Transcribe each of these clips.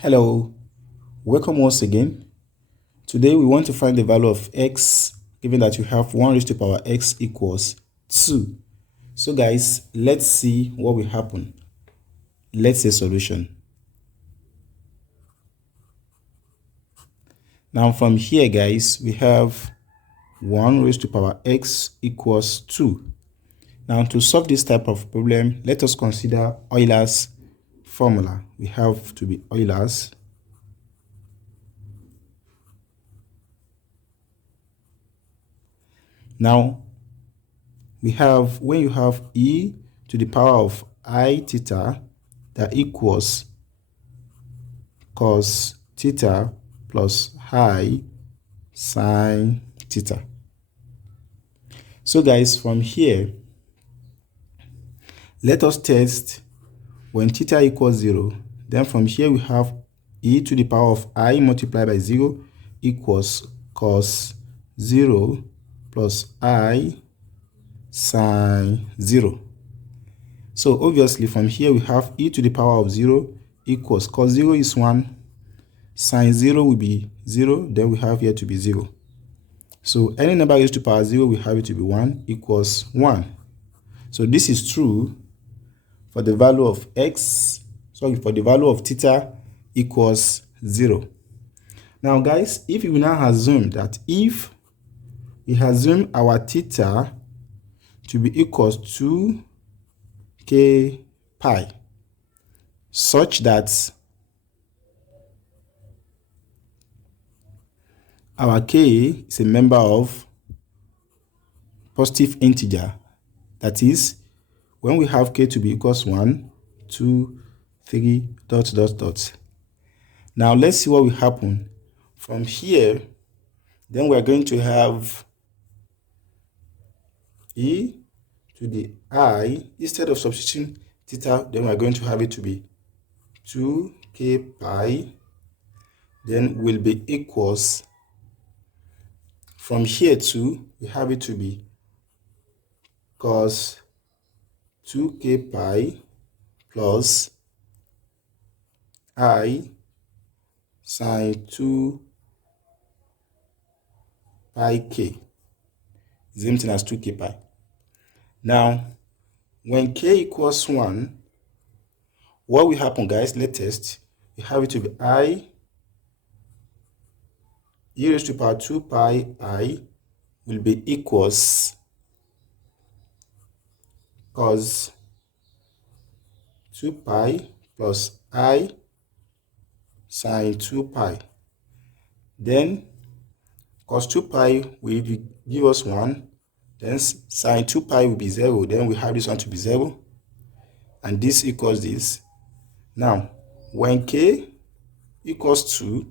Hello, welcome once again. Today we want to find the value of x given that you have 1 raised to the power x equals 2. So guys, let's see what will happen. Let's say solution. Now from here guys, we have 1 raised to the power x equals 2. Now to solve this type of problem, let us consider Euler's formula. We have to be Euler's. Now, we have, when you have e to the power of I theta, that equals cos theta plus I sine theta. So guys, from here, let us test when theta equals 0. Then from here we have e to the power of I multiplied by 0 equals cos 0 plus I sine 0. So obviously from here we have e to the power of 0 equals cos 0 is 1, sine 0 will be 0, then we have here to be 0. So any number raised to power 0, we have it to be 1 equals 1. So this is true for the value of for the value of theta equals 0. Now guys, if we now assume that if we assume our theta to be equals to k pi, such that our k is a member of positive integer, that is, when we have k to be equals 1, 2, 3, dot, dot, dot. Now let's see what will happen. From here, then we are going to have e to the I, instead of substituting theta, then we are going to have it to be 2k pi, then will be equals, from here to, we have it to be cos 2k pi plus I sine 2 pi k, same thing as 2k pi. Now, when k equals 1, what will happen, guys? Let's test. We have it to be I e raised to the power 2 pi I will be equals cos 2 pi plus I sine 2 pi. Then cos 2 pi will give us 1. Then sine 2 pi will be 0. Then we have this one to be 0. And this equals this. Now, when k equals 2,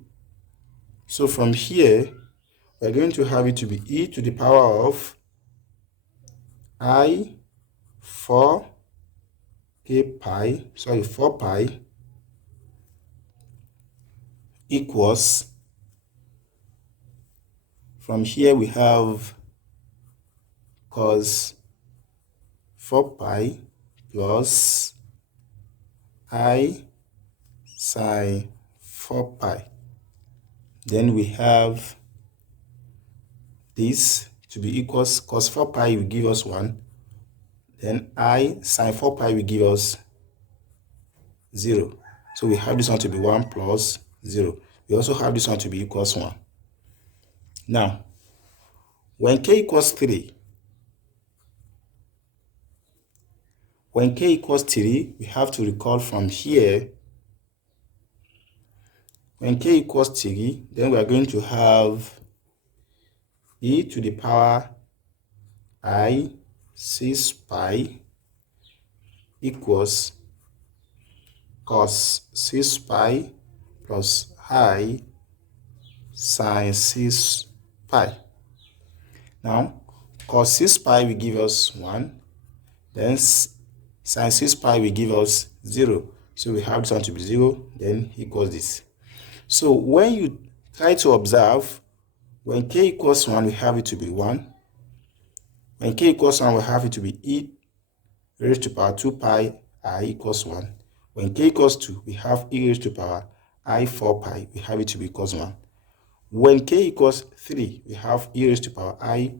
so from here, we're going to have it to be e to the power of I 4 pi equals, from here we have cos 4 pi plus I sine 4 pi. Then we have this to be equals cos 4 pi will give us 1. Then I sine 4 pi will give us 0. So we have this one to be 1 plus 0. We also have this one to be equals 1. Now, when k equals 3, we have to recall from here. When k equals 3, then we are going to have e to the power I 6 pi equals cos 6 pi plus I sine 6 pi. Now, cos 6 pi will give us 1. Then sine 6 pi will give us 0. So we have this one to be 0, then equals this. So when you try to observe, when k equals 1, we have it to be 1. When k equals 1, we have it to be e raised to the power 2 pi I equals 1. When k equals 2, we have e raised to the power I 4 pi, we have it to be equals 1. When k equals 3, we have e raised to power I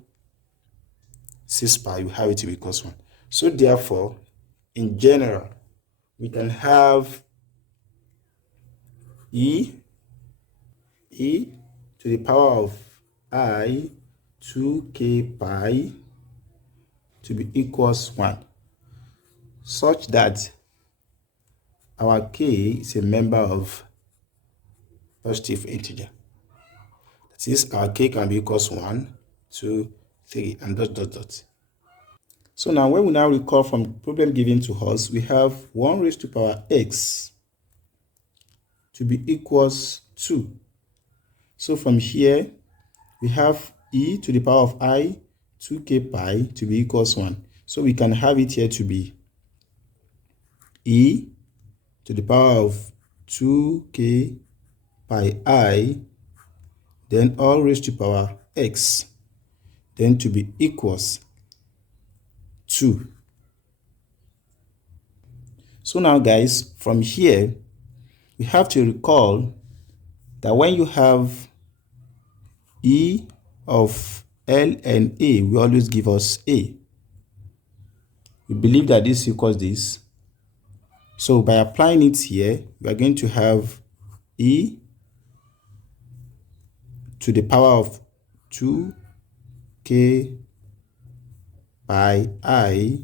6 pi, we have it to be equals 1. So therefore, in general, we can have e to the power of I 2k pi to be equals 1, such that our k is a member of positive integer. That is, our k can be equals 1, 2, 3, and dot dot dot. So now when we now recall from the problem given to us, we have 1 raised to power x to be equals 2. So from here, we have e to the power of I 2k pi to be equals 1. So we can have it here to be e to the power of 2k pi I, then all raised to power x, then to be equals 2. So now guys, from here, we have to recall that when you have e of L and A, we always give us A. We believe that this equals this. So by applying it here, we are going to have e to the power of 2k pi I,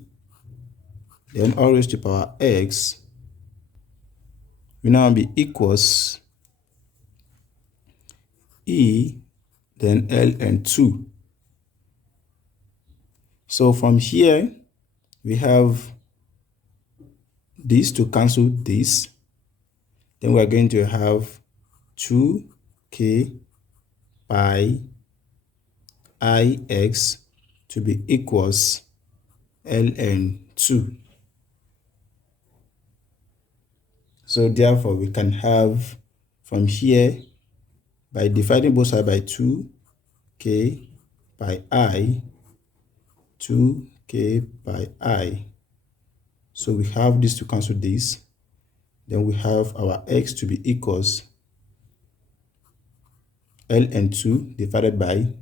then all raised to power x, will now be equals e, then L and 2. So from here, we have this to cancel this. Then we are going to have 2k pi ix to be equals ln 2. So therefore, we can have from here, by dividing both sides by 2k pi I, 2k pi I. So we have this to cancel this. Then we have our x to be equals ln 2 divided by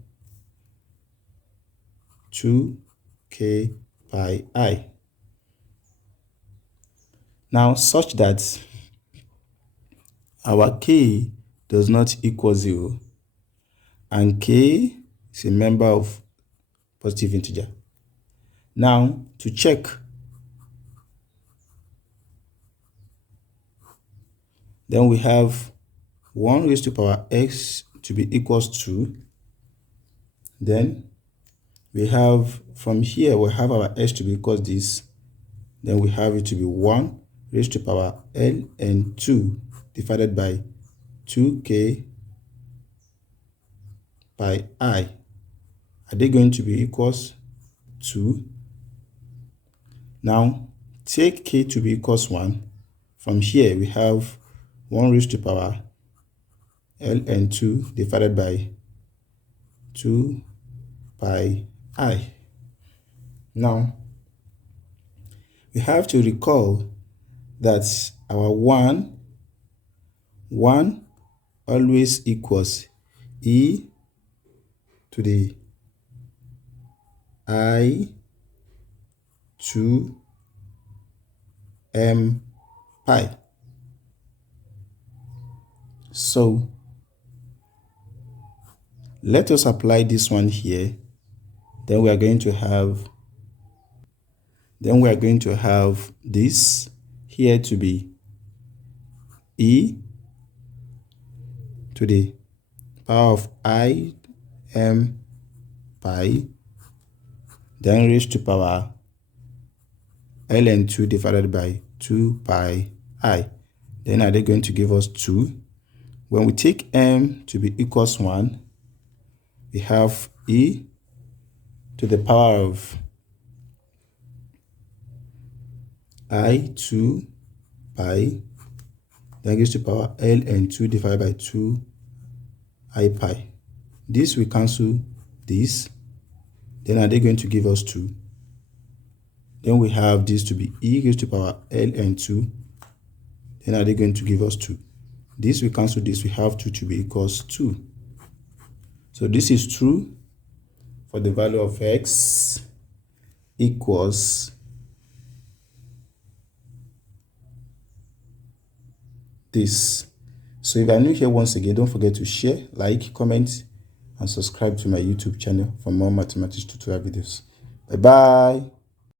2k pi I. Now, such that our k does not equal 0 and k is a member of positive integer. Now, to check, then we have 1 raised to power x to be equals 2. Then we have from here, we have our x to be equals this. Then we have it to be 1 raised to power L and 2 divided by 2k pi I. Are they going to be equals 2? Now, take k to be equals 1. From here, we have 1 raised to power L and 2 divided by 2 pi I. Now, we have to recall that our 1 always equals e to the I 2 m pi. So let us apply this one here. Then we are going to have this here to be e to the power of I m pi, then raised to power ln 2 divided by 2 pi I. Then are they going to give us 2? When we take m to be equals 1, we have e to the power of I 2 pi, then raised to power ln 2 divided by 2 I pi. This will cancel this. Then are they going to give us 2? Then we have this to be e raised to power ln 2. Then are they going to give us 2? This we cancel this, we have 2 to be equals 2. So this is true for the value of x equals this. So if you are new here, once again, don't forget to share, like, comment, and subscribe to my YouTube channel for more mathematics tutorial videos. Bye bye.